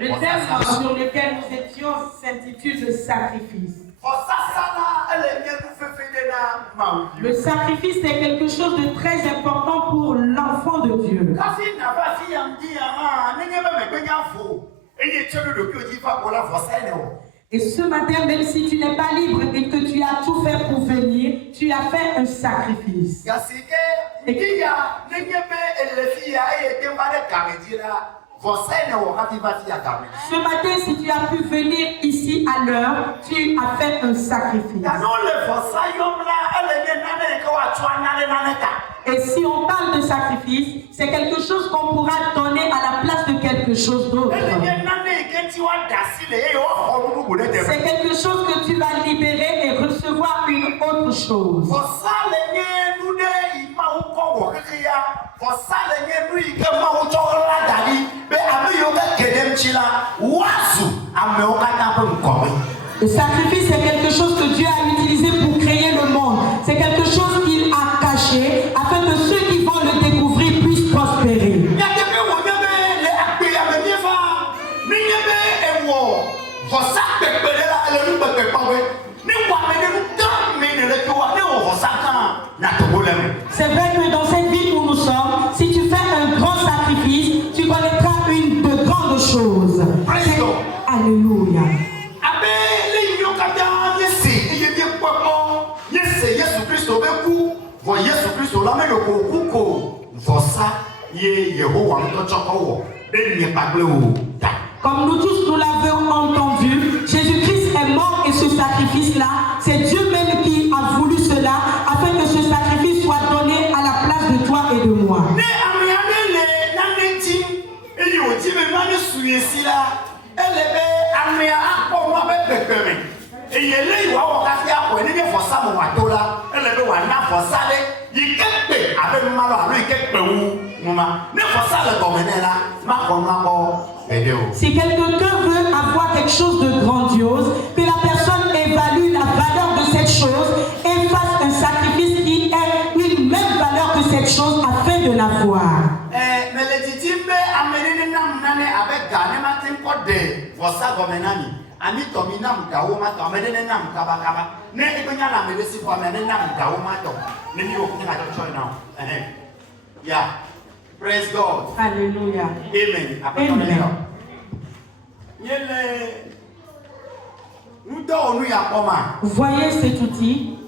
Le thème sur lequel nous étions s'intitule le sacrifice. Le sacrifice est quelque chose de très important pour l'enfant de Dieu. Et ce matin, même si tu n'es pas libre et que tu as tout fait pour venir, tu as fait un sacrifice. Ce matin, si tu as pu venir ici à l'heure, tu as fait un sacrifice. Et si on parle de sacrifice, c'est quelque chose qu'on pourra donner à la place de quelque chose d'autre. C'est quelque chose que tu vas libérer et recevoir une autre chose. Le sacrifice, c'est quelque chose que Dieu a utilisé pour créer le monde. C'est quelque chose qu'il a caché afin que ceux qui vont le découvrir puissent prospérer. C'est vrai que dans cette vie où nous sommes, si tu fais un grand sacrifice, tu connaîtras une de grandes choses. Alléluia. Comme nous tous nous l'avons entendu, Jésus-Christ est mort et ce sacrifice-là, c'est Dieu même qui a voulu cela afin que ce sacrifice soit donné à la place de toi et de moi. Si quelqu'un veut avoir quelque chose de grandiose, que la personne évalue la valeur de cette chose et fasse un sacrifice qui ait une même valeur que cette chose afin de l'avoir. Yeah. Praise God. Alléluia. Amen. Amen. Vous voyez cet outil?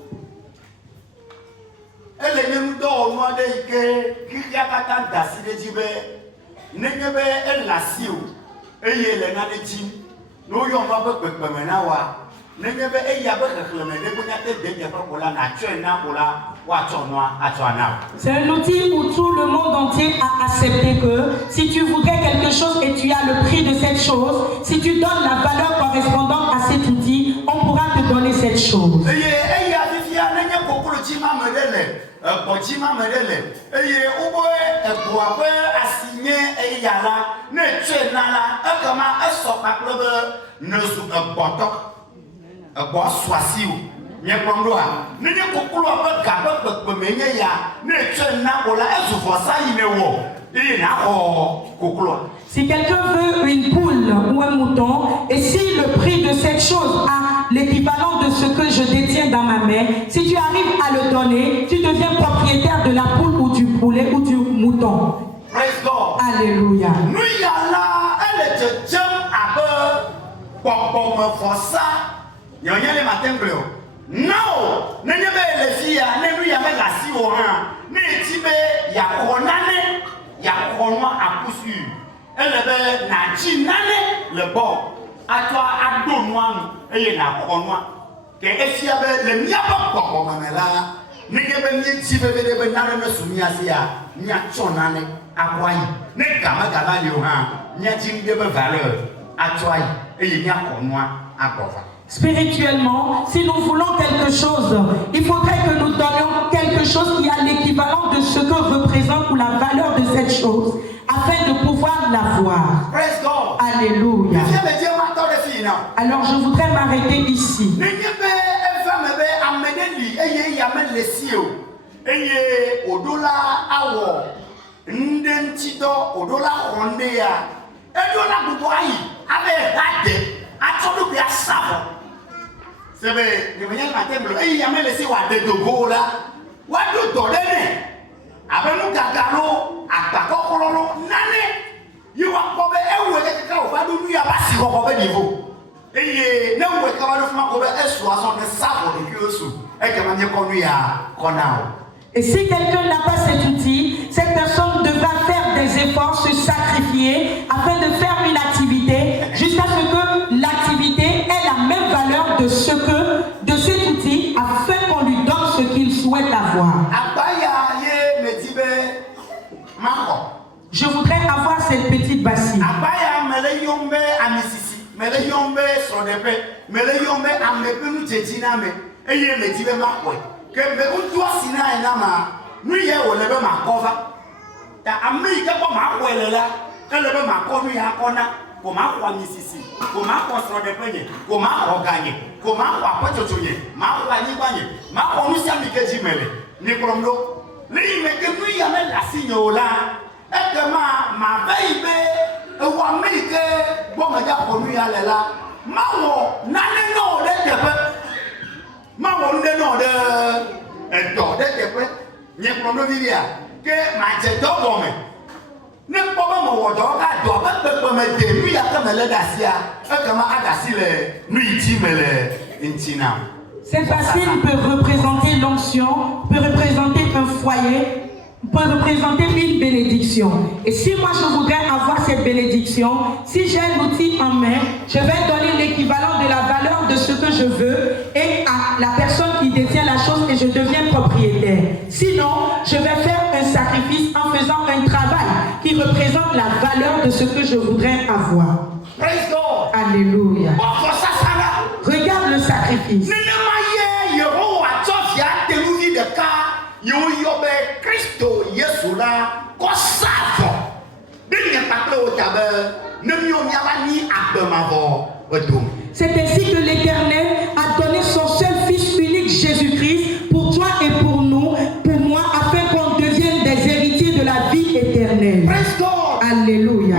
C'est un outil où tout le monde entier a accepté que si tu voudrais quelque chose et tu as le prix de cette chose, si tu donnes la valeur correspondante à cet outil, on pourra te donner cette chose. Si quelqu'un veut une poule ou un mouton, et si le prix de cette chose a l'équivalent de ce que je détiens dans ma main, si tu arrives à le donner, tu deviens propriétaire de la poule ou du poulet ou du mouton. Praise God. Alléluia. Spirituellement, si nous voulons quelque chose, il faudrait que nous donnions quelque chose qui a l'équivalent de ce que représente ou la valeur de cette chose, afin de pouvoir l'avoir. Alléluia. Alors je voudrais m'arrêter ici. ndentido odola ondea edola buboyi abe rade atolu bi asabo sebe ni menya matemblo eyi amele si wa de dogola wa do dolene abenu gagaro agbakokololo nane yiwa kobe ewe keka o fa do nu ya basi kobe nivo eye na we ka ba do fuma kobe esu aso ne sabo de kiosu e ke manye konu ya konao. Et si quelqu'un n'a pas cet outil, cette personne devra faire des efforts, se sacrifier afin de faire une activité jusqu'à ce que l'activité ait la même valeur de cet outil afin qu'on lui donne ce qu'il souhaite avoir. Je voudrais avoir cette petite bassine. Que me untua sina enama nu ye wo lebe makova ta amerika ko makwele la lebe makonu ya kona ko makwa misisi ko makwa so de penye ko makwa ganye ko makwa pochochonye makwa nyibanye makwa nusia mikeji mele ni kromdo li meke nu ya me la sinyola ma beibe e wa amerika bo ma ja ko nu ya lela mawo nane no de tepe ma won de no de edo de tepe nye promo viria ke ma je do gome ne po ba mo wo do ka do ba pe me de mi ya ka mele dasia e ka ma adasi le nu iti mele intina. Cette bassine peut représenter l'onction, peut représenter un foyer, peut représenter une bénédiction. Et si moi je voudrais avoir cette bénédiction, si j'ai un outil en main, je vais donner l'équivalent de la valeur de ce que je veux et à la personne qui détient la chose et je deviens propriétaire. Sinon, je vais faire un sacrifice en faisant un travail qui représente la valeur de ce que je voudrais avoir. Praise God. Alléluia. Regarde le sacrifice. Christo Yesula Kosafo Denya Pakle Otabe Nemyo Nyabani Abemavo Odum. C'est ainsi que l'Éternel a donné son seul Fils unique Jésus-Christ pour toi et pour nous, pour moi, afin qu'on devienne des héritiers de la vie éternelle. Praise God. Alléluia.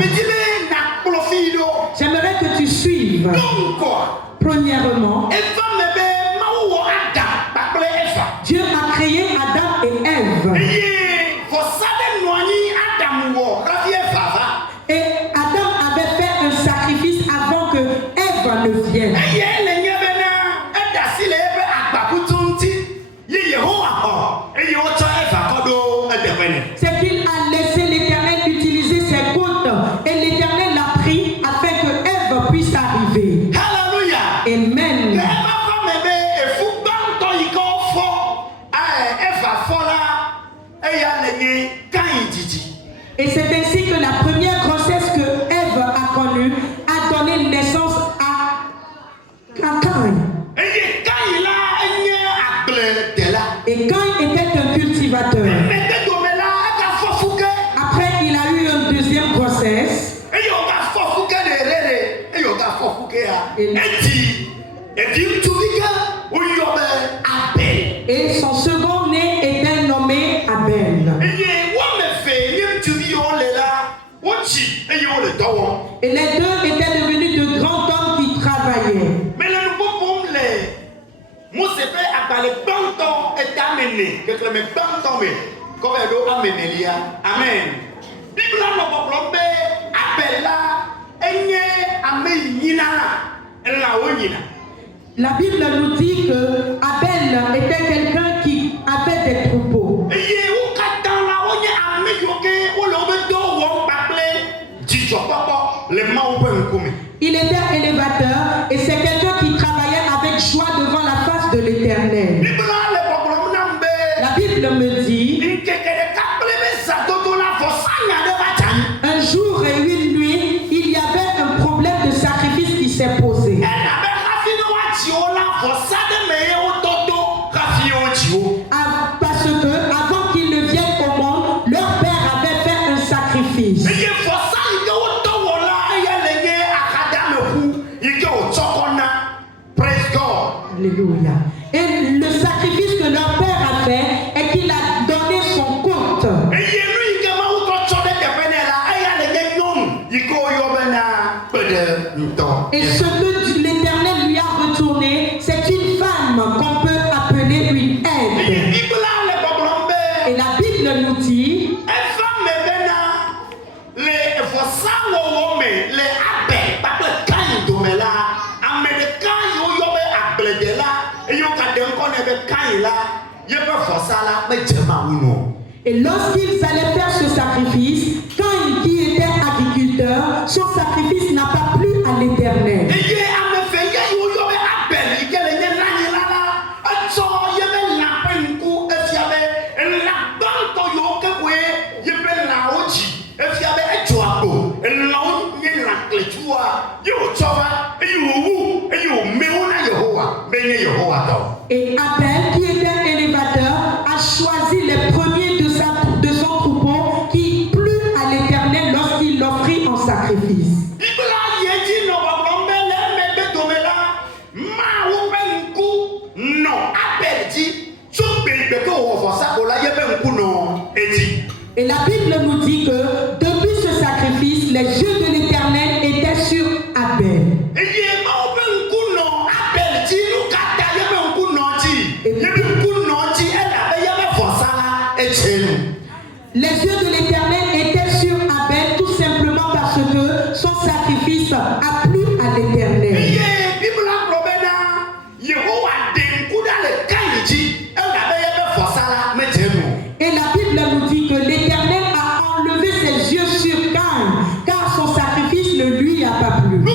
J'aimerais que tu suives. Premièrement, Dieu a créé Adam et Ève. Et Adam avait fait un sacrifice avant que Ève ne vienne. C'est qu'il a laissé l'Éternel utiliser ses côtes et l'Éternel l'a pris afin que Ève puisse arriver. Hallelujah. Amen. Et c'est ainsi que la première grossesse que Ève a connue a donné naissance à Caïn. Et Caïn était un cultivateur. Après, il a eu une deuxième grossesse. Et son second né était nommé Abel. Et les deux étaient devenus de grands hommes qui travaillaient. Mais le nouveau pour les Moussepe a parlé banton et amené. Que le même banton mais comme elle doit amener là. Amen. Bible là nous problème appel là enye ame yina la oyina. La Bible nous dit que Abel était quelqu'un qui avait des troupeaux. Il était élévateur et c'est quelqu'un qui travaillait avec joie devant la face de l'Éternel. La Bible me dit un jour et une nuit, il y avait un problème de sacrifice qui s'est posé. Parce que avant qu'ils ne viennent au monde, leur père avait fait un sacrifice. Alléluia. Et le sacrifice que leur père a fait est qu'il a donné son côte. Et ce que l'Éternel lui a retourné, c'est une femme qu'on peut appeler une aide. Et la Bible nous dit et lorsqu'ils allaient faire ce sacrifice, Caïn qui était agriculteur, son sacrifice n'a pas plu à l'Éternel. Et Abel, qui était un élévateur, a choisi les premiers de son troupeau qui plut à l'Éternel lorsqu'il l'offrit en sacrifice. Et la Bible nous dit que depuis ce sacrifice, les yeux de l'Éternel étaient sur Abel. Les yeux de l'Éternel étaient sur Abel tout simplement parce que son sacrifice a plu à l'Éternel. Et la Bible nous dit que l'Éternel a enlevé ses yeux sur Caïn, car son sacrifice ne lui a pas plu.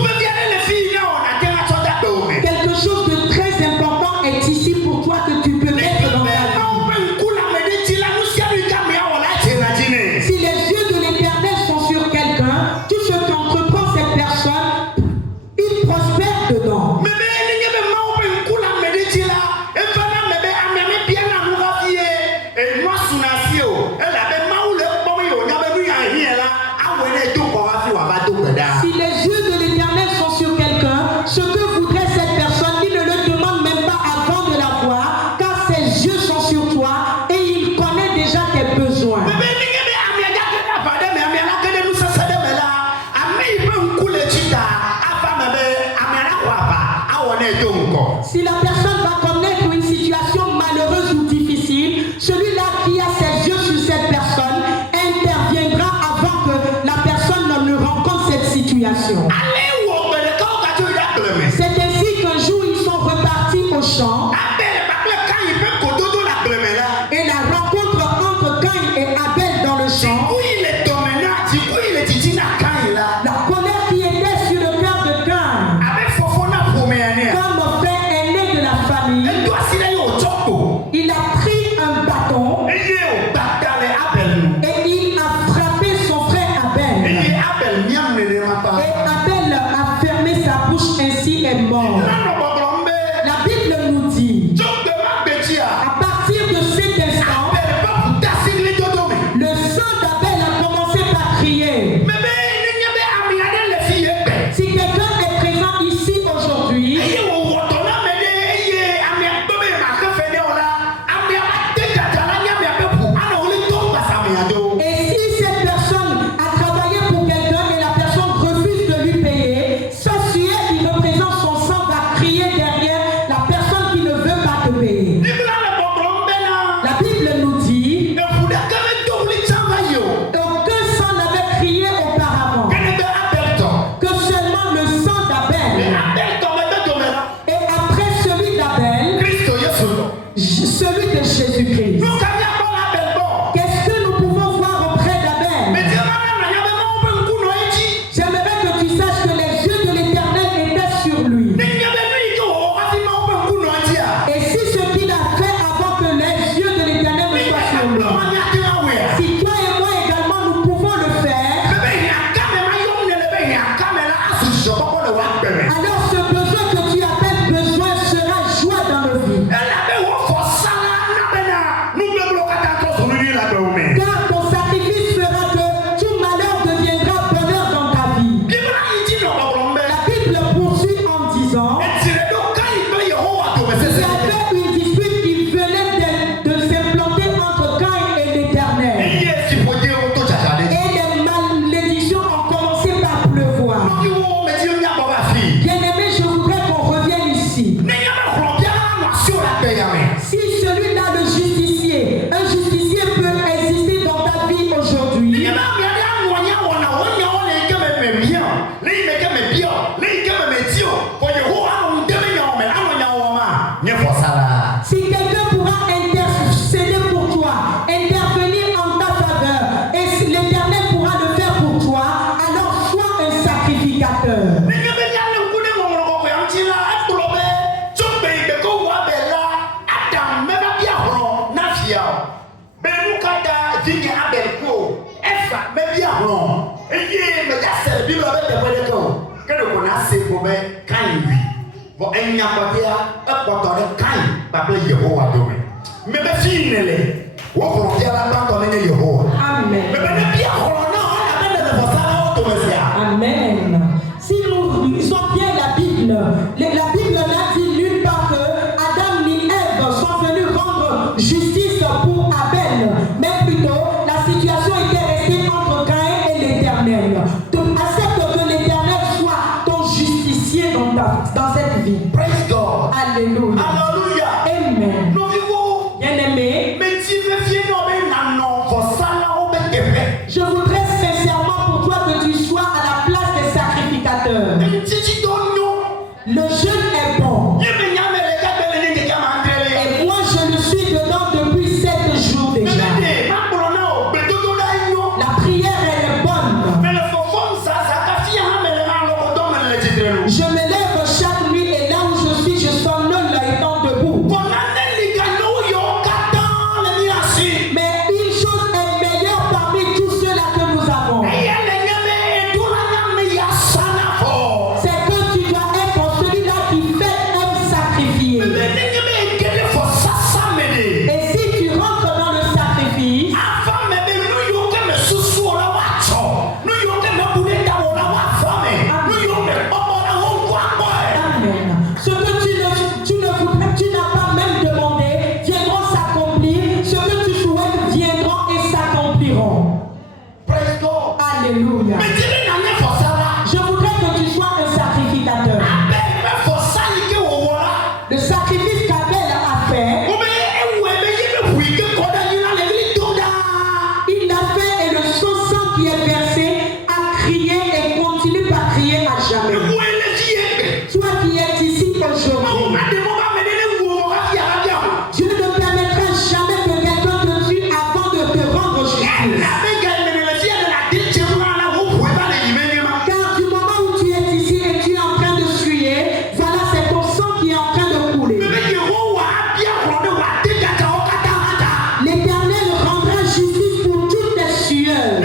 Quelque chose de très important est ici pour toi que tu peux mettre dans ta vie. Si les yeux de l'Éternel sont sur quelqu'un, tout ce qu'entreprend cette personne, il prospère dedans. Si les yeux de l'Éternel sont sur quelqu'un, ce que voudrait cette personne, il ne le demande même pas avant de la voir, car ses yeux sont sur toi et il connaît déjà tes besoins. Si la personne va connaître une situation malheureuse ou difficile, celui-là qui a ses yeux sur cette personne interviendra avant que la personne ne rencontre cette situation. C'est ainsi qu'un jour ils sont repartis au champ et la rencontre entre Caïn et Abel dans le champ, la colère qui était sur le cœur de Caïn, comme frère aîné de la famille, il a pris un bâton et il a frappé son frère Abel. Et Abel Si quelqu'un pourra intercéder pour toi, intervenir en ta faveur, et si l'Éternel pourra le faire pour toi, alors sois un sacrificateur. Amen. Amen. Si nous lisons bien la Bible n'a dit nulle part que Adam ni Ève sont venus rendre justice pour Abel, mais plutôt la situation était restée entre Caïn et l'Éternel. Donc accepte que l'Éternel soit ton justicier dans cette vie. Praise God. Alléluia. Hallelujah. Amen. Bien-aimé, je voudrais sincèrement pour toi que tu sois à la place des sacrificateurs. Le jeûne est bon. Et moi je le suis dedans depuis 7 jours déjà. La prière elle est bonne. Je me lève chaque nuit et là où je suis, je somnole étant debout. Mais une chose est meilleure parmi tous ceux-là que nous avons. C'est que tu dois être celui-là qui fait un sacrifié. Et si tu rentres dans le sacrifice, amen. Ce que tu n'as pas même demandé viendront s'accomplir. Ce que tu souhaites viendront et s'accompliront. Praise God. Alléluia. Je voudrais que tu sois un sacrificateur. Le sacrifice qu'Abel a fait, il l'a fait et le sang qui est versé a crié et continue par crier à jamais. Toi qui es ici aujourd'hui, Dieu ne permettra jamais que quelqu'un te tue avant de te rendre justice. Car du moment où tu es ici et tu es en train de suer, voilà, c'est ton sang qui est en train de couler. L'Éternel rendra justice pour toutes les sueurs.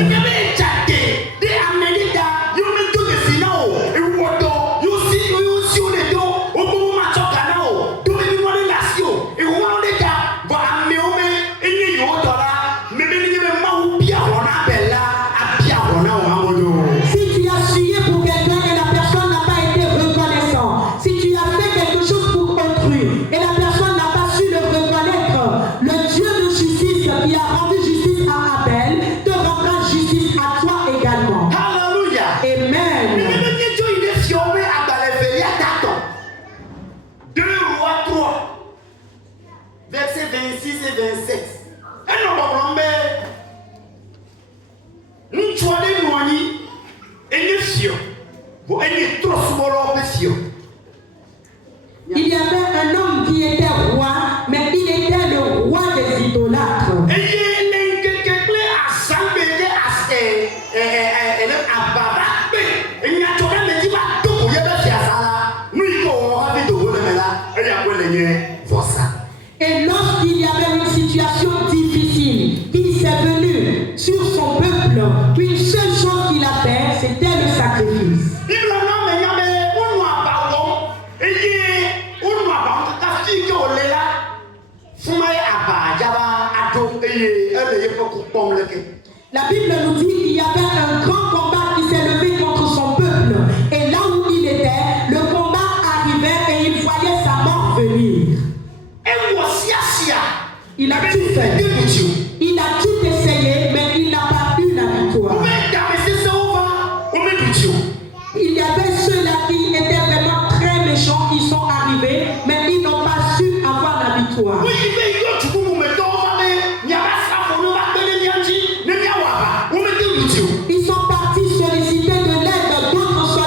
Si tu as sué pour quelqu'un et la personne n'a pas été reconnaissant, si tu as fait quelque chose pour autrui et la personne n'a pas su le reconnaître, le Dieu de justice qui a rendu justice à Abel te rendra justice à toi également. Hallelujah. Amen. 2 Rois 3, versets 26 et 27. Il y avait un homme qui était roi, mais il était le roi des idolâtres. Et lorsqu'il y avait une situation difficile, il s'est venu sur son peuple, une seule chose qu'il a fait, c'était le sacrifice. La Bible nous dit qu'il y avait un grand combat qui s'est levé contre son peuple. Et là où il était, le combat arrivait et il voyait sa mort venir. Il a tout fait. Il a tout essayé, mais il n'a pas eu la victoire. Il y avait ceux-là qui étaient vraiment très méchants, qui sont arrivés, mais ils n'ont pas su avoir la victoire. Ils sont partis solliciter de l'aide d'autres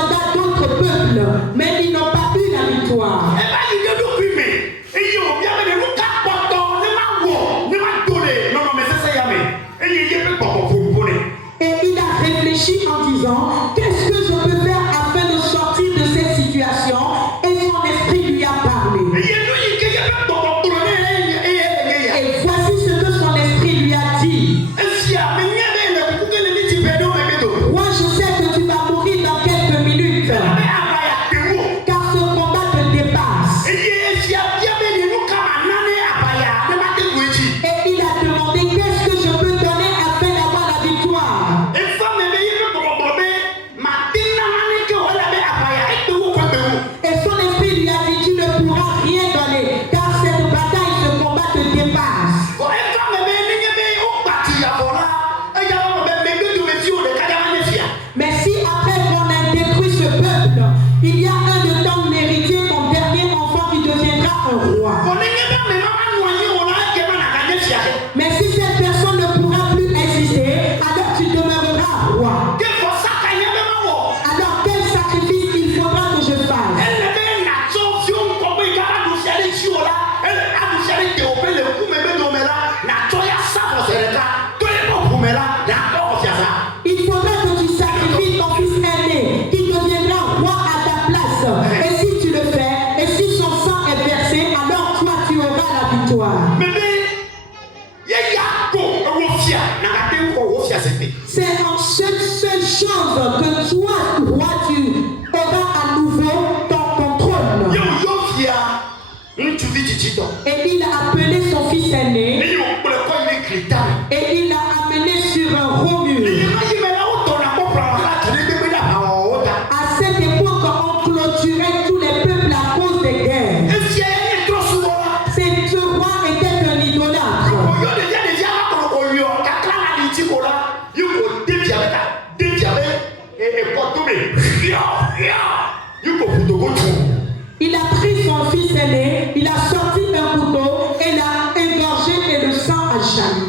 Il a pris son fils aîné, il a sorti un couteau et l'a égorgé et le sang a jailli.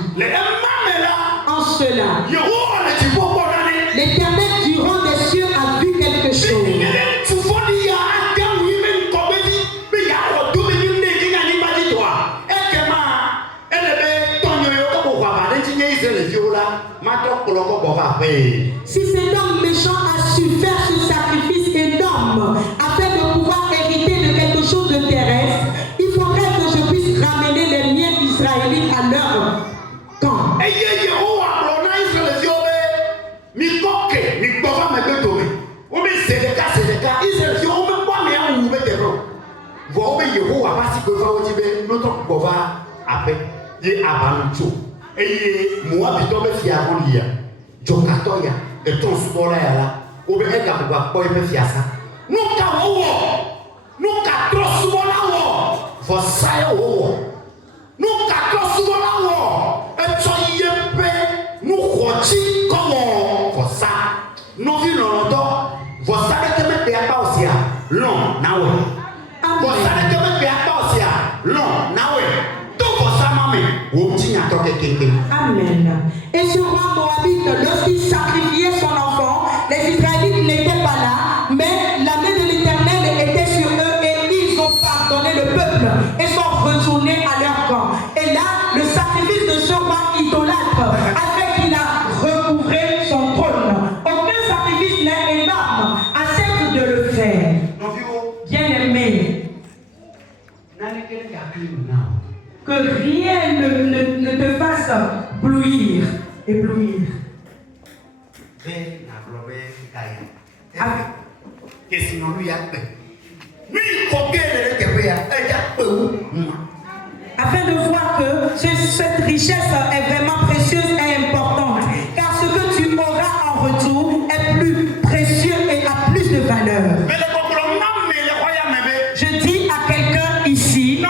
En cela, l'Éternel du rang des cieux a vu quelque chose. Si cet homme méchant a su faire ce sacrifice énorme afin de pouvoir hériter de quelque chose de terrestre, il faudrait que je puisse ramener les miens israélites à leur camp. Eye Moabitɔ bɛ fia hɔn lia dzɔkatɔ ya etɔn subɔla ya la wo bɛ ega gbogbo akpɔ yi bɛ fiasa nuka wɔwɔ nuka trɔ subɔla wɔ vɔsaya wɔwɔ nuka trɔ subɔla wɔ etsɔ iye pɛ nuxɔtsi kɔwɔ vɔsa novi lɔlɔtɔ vɔsa ɖe tɛmɛ kpe akpa osia lɔn nawɛ vɔsa ɖe tɛmɛ kpe akpa osia lɔn nawɛ. Amen. Et ce roi Moabite, lorsqu'il sacrifiait son enfant, les Israélites n'étaient pas là, mais la main de l'Éternel était sur eux et ils ont pardonné le peuple et sont retournés à leur camp. Et là, le sacrifice de ce roi idolâtre a fait qu'il a recouvré son trône. Aucun sacrifice n'est énorme à celle de le faire. Bien-aimé, que rien ne te fasse éblouir. Afin de voir que cette richesse est vraiment précieuse et importante, car ce que tu auras en retour est plus précieux et a plus de valeur. Je dis à quelqu'un ici,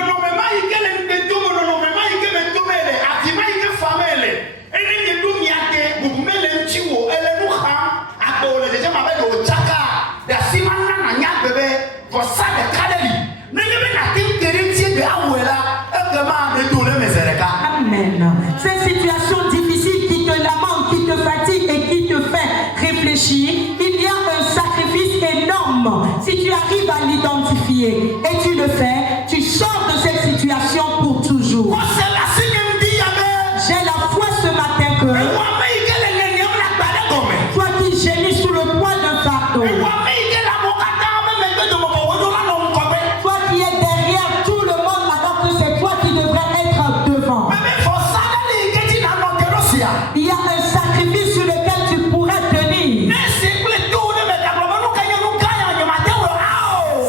ces situations difficiles qui te lamentent, qui te fatiguent et qui te fait réfléchir, il y a un sacrifice énorme. Si tu arrives à l'identifier et tu le fais, tu sors de cette situation pour toujours. J'ai la foi ce matin que toi qui gémis sous le poids d'un fardeau, toi qui es derrière tout le monde alors que c'est toi qui devrais être devant. Il y a un sacrifice sur lequel tu pourrais tenir.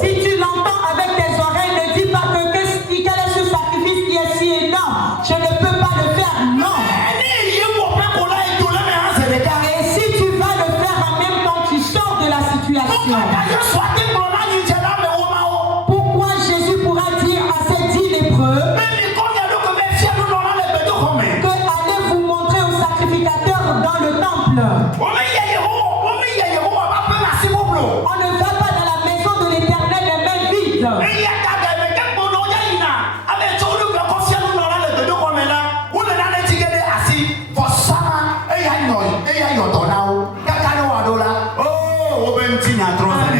Si tu l'entends avec tes oreilles, ne dis pas que quel est ce sacrifice qui est si énorme. Je ne peux pas le faire, non. Et si tu vas le faire en même temps, tu sors de la situation. Pourquoi Jésus pourra dire à ces 10 lépreux que allez vous montrer au sacrificateur dans le temple? On ne va pas dans la maison de l'Éternel les mains vides.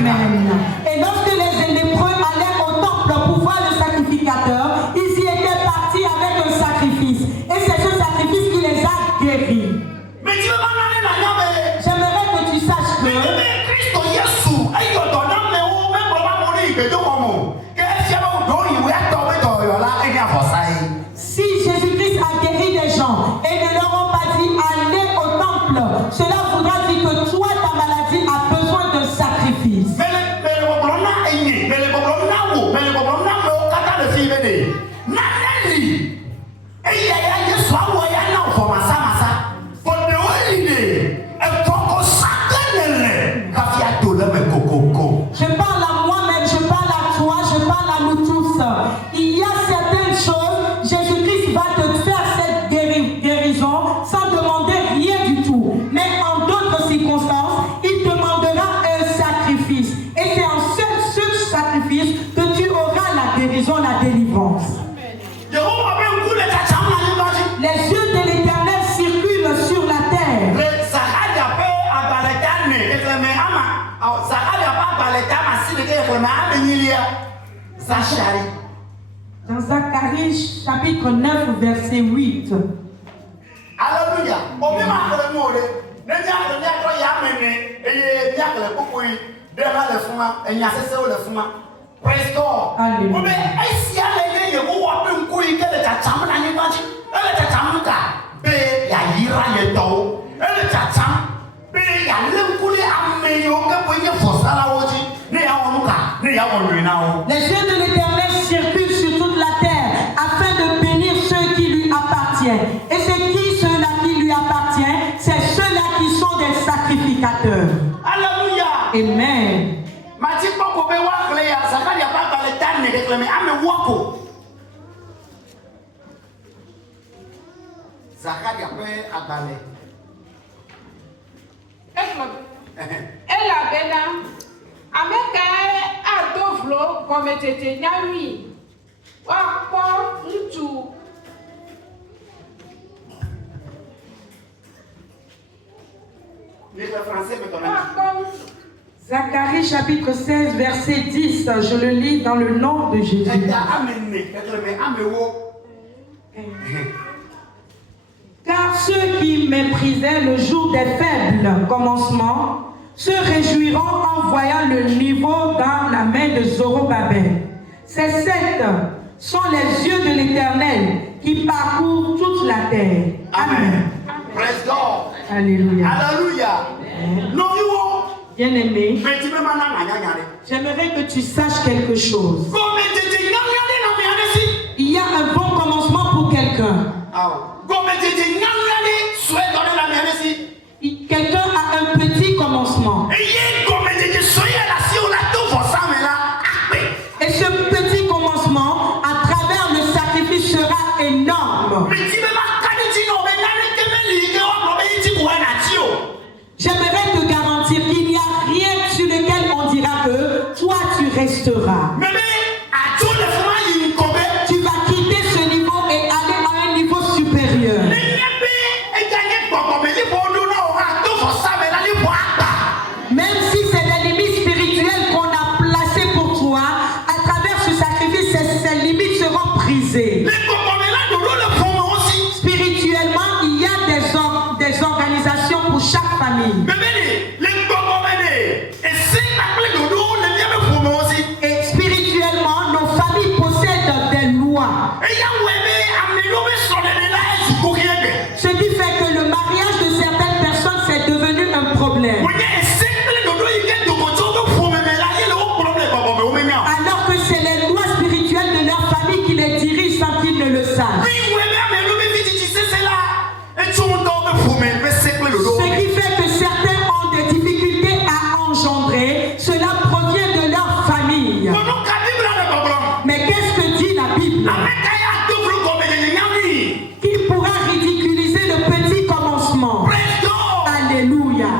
Amen. Et lorsque les lépreux allaient au temple pour voir le sacrificateur, ils y étaient partis avec un sacrifice. Et c'est ce sacrifice qui les a guéris. J'aimerais que tu saches que si Jésus-Christ a guéri des gens et ne leur ont pas dit allez au temple, cela voudra dire que toi, ta maladie a besoin d'un sacrifice. Je parle à moi-même, je parle à toi, je parle à nous tous. Il y a certaines choses, Jésus-Christ va te faire cette guérison sans demander rien du tout. Mais en d'autres circonstances, il demandera un Dans Zacharie chapitre 9 verset 8. Alléluia. Praise God. Alléluia. Les yeux de l'Éternel circulent sur toute la terre afin de bénir ceux qui lui appartiennent. Et c'est qui ceux-là qui lui appartiennent? C'est ceux-là qui sont des sacrificateurs. Alléluia. Amen. Zacharie chapitre 16 verset 10, je le lis dans le nom de Jésus. Car ceux qui méprisaient le jour des faibles commencements se réjouiront en voyant le niveau dans la main de Zorobabel. Ces sept sont les yeux de l'Éternel qui parcourent toute la terre. Amen. Praise God. Alléluia. Alléluia. Bien-aimé, j'aimerais que tu saches quelque chose. Il y a un bon commencement pour quelqu'un. Quelqu'un a un petit commencement. Et ce petit commencement, à travers le sacrifice, sera énorme. J'aimerais te garantir qu'il n'y a rien sur lequel on dira que toi tu resteras. Tu vas quitter ce niveau et aller à un niveau supérieur. Même si c'est des limites spirituelles qu'on a placées pour toi, à travers ce sacrifice, ces limites seront brisées. Spirituellement, il y a des organisations pour chaque famille. Et spirituellement, nos familles possèdent des lois. Ce qui fait que le mariage de certaines personnes, c'est devenu un problème. Alors que c'est les lois spirituelles de leur famille qui les dirigent sans qu'ils ne le savent. Ce qui fait que certains ont des difficultés à engendrer, cela provient de leur famille. Mais qu'est-ce que dit la Bible? Qui pourra ridiculiser le petit commencement? Alléluia.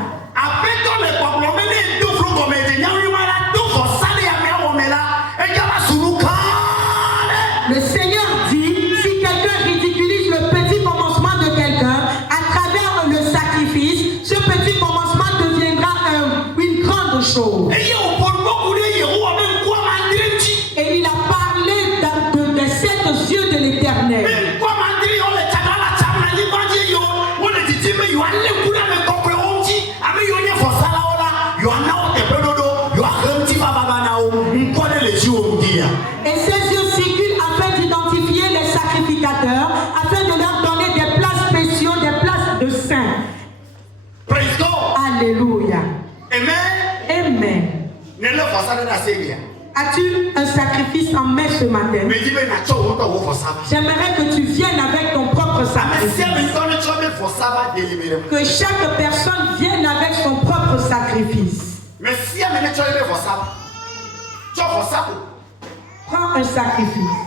Le Seigneur dit, si quelqu'un ridiculise le petit commencement de quelqu'un, à travers le sacrifice, ce petit commencement deviendra une grande chose. Et il a parlé des sept yeux de l'Éternel. Et ces yeux circulent afin d'identifier les sacrificateurs, afin de leur donner des places spéciaux, des places de saints. Praise God. Alléluia. Amen. Amen. As-tu un sacrifice en main ce matin? J'aimerais que tu viennes avec ton propre sacrifice. Que chaque personne vienne avec son propre sacrifice. Prends un sacrifice.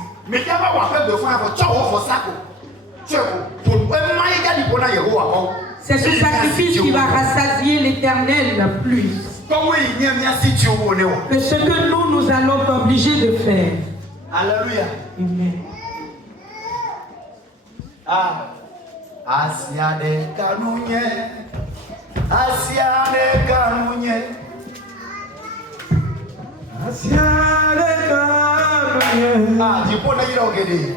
C'est ce sacrifice qui va rassasier l'Éternel plus que ce que nous allons t'obliger de faire. Alléluia. Amen. Asiane kanunye, asiane kanunye. Ah, tu peux pas dire au Guédé.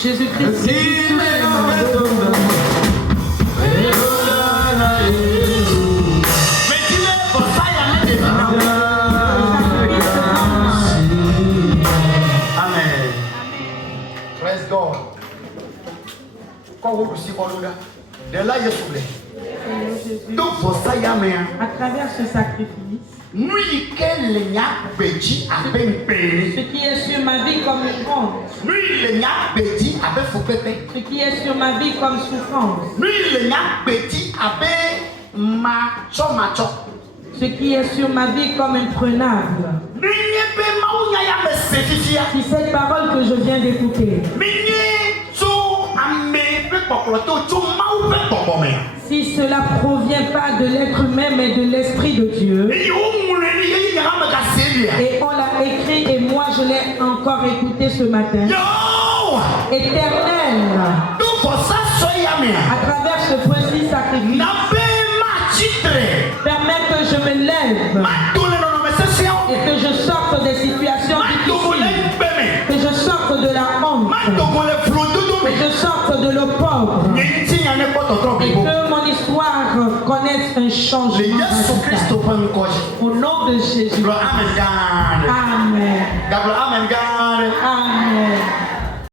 Jésus-Christ. Amen. Praise God. Quand vous aussi de là, il est donc, pour ça, il y a à travers ce sacrifice, ce qui est sur ma vie comme offrande, ce qui est sur ma vie comme souffrance, ce qui est sur ma vie comme imprenable. Si cette parole que je viens d'écouter, si cela provient pas de l'être humain mais de l'Esprit de Dieu, et on l'a écrit et moi je l'ai encore écouté ce matin, Éternel, à travers ce précis sacrifice, permets que je me lève et que je sorte des situations difficiles, que je sorte de la honte, que je sorte de l'eau pauvre, et que mon histoire connaisse un changement radical. Au nom de Jésus. Amen. Amen. Amen.